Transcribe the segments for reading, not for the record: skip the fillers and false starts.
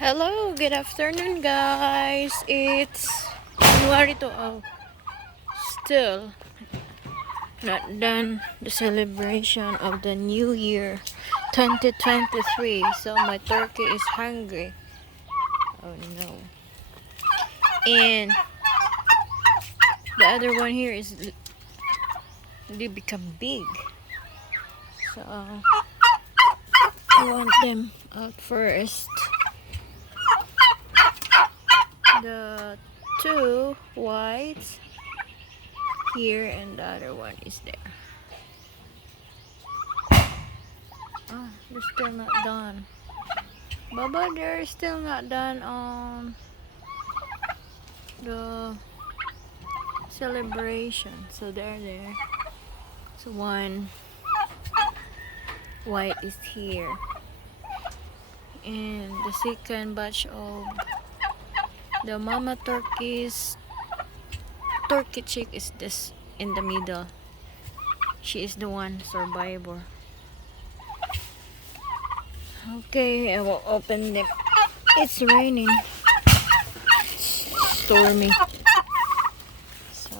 Hello, good afternoon, guys. It's January 2. Oh, still not done the celebration of the New Year 2023. So my turkey is hungry. Oh no. And the other one here is they become big. So I want them out first. The two whites here and the other one is there. Oh, they're still not done. Baba, they're still not done on the celebration. So they're there. So one white is here. And the second batch of the mama turkey's turkey chick is this in the middle. She is the one survivor. Okay, I will open them. It's raining. It's stormy. So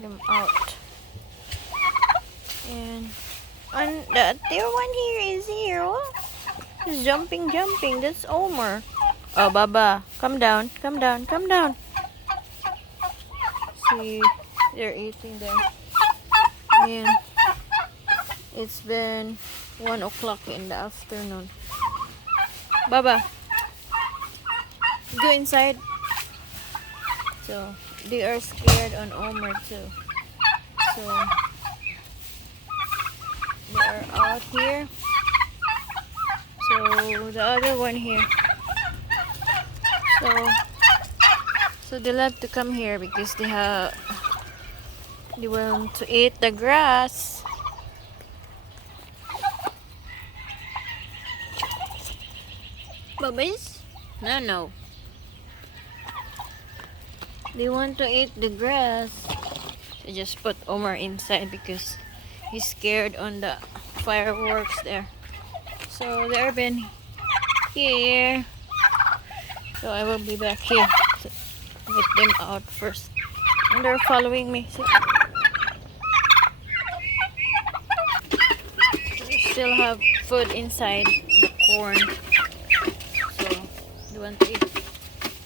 them out. And the other one here is here. Oh, he's jumping. That's Omar. Oh, Baba, come down. See, they're eating there. And it's been 1 o'clock in the afternoon. Baba, go inside. So they are scared on Omar too. So they are out here. So the other one here. So they love to come here because they want to eat the grass. Babies? No. They want to eat the grass. I just put Omar inside because he's scared on the fireworks there. So they've been here. So I will be back here to get them out first. And they're following me. See? They still have food inside the corn. So they want to eat.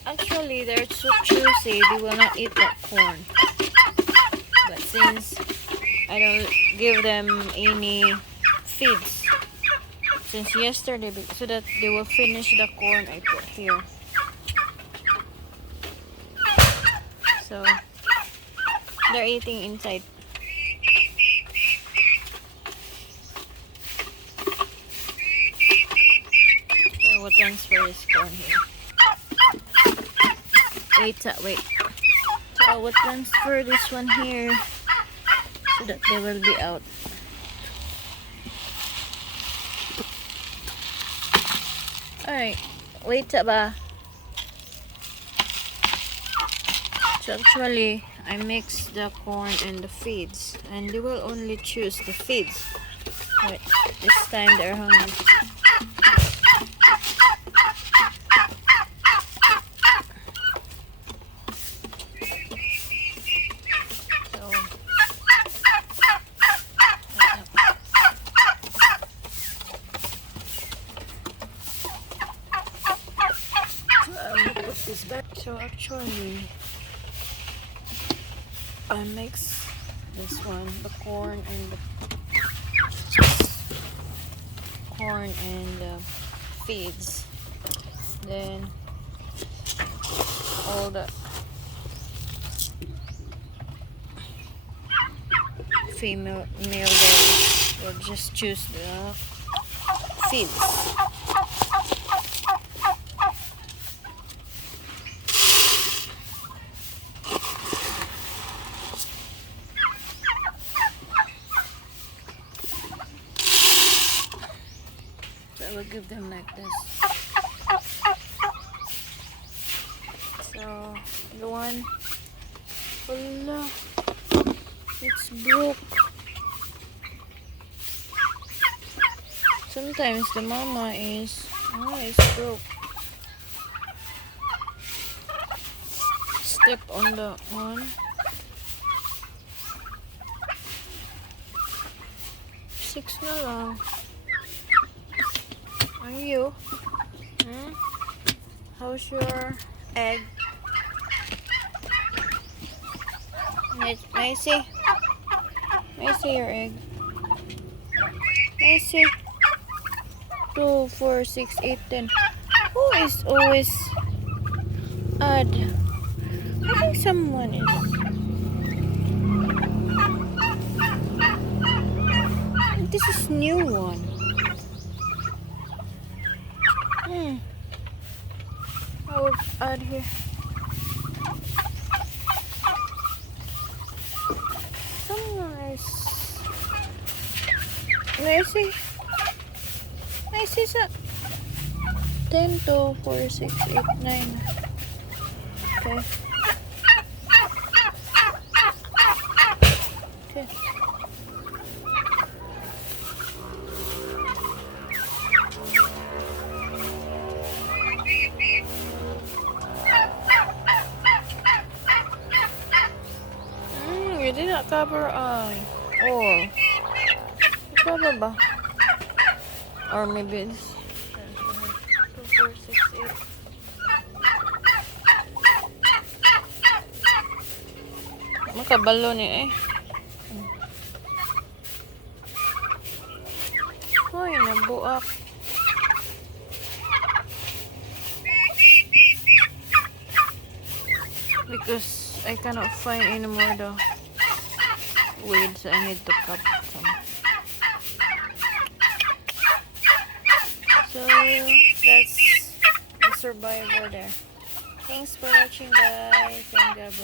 Actually, they're so choosy. They will not eat that corn. But since I don't give them any feeds since yesterday, so that they will finish the corn I put here. So they're eating inside. So I will transfer this corn here. Wait. So I will transfer this one here so that they will be out. Alright, wait ba? So actually, I mix the corn and the feeds, and they will only choose the feeds. But this time they're hungry. So actually, I mix this one, the corn and the feeds. Then all the male there will just choose the feeds. I will give them like this. So the one, Allah, it's broke. Sometimes the mama is Oh, it's broke. Step on the one. 6 na lang. Are you? Hmm? How's your egg? May I see? May I see your egg? May I see? 2, 4, 6, 8, 10. Who is always odd? I think someone is. This is new one. I would add here. Someone is. May I see? May I see sa 10, 2, 4, 6, 8, 9. Okay. Okay. You did not cover all. Cover ba? Or maybe it's 2, 4, 6, 8. Makabalo ni eh. Hoy, nabuak. Because I cannot find anymore the weeds. I need to cut some. So that's the survivor there. Thanks for watching, guys, and God bless.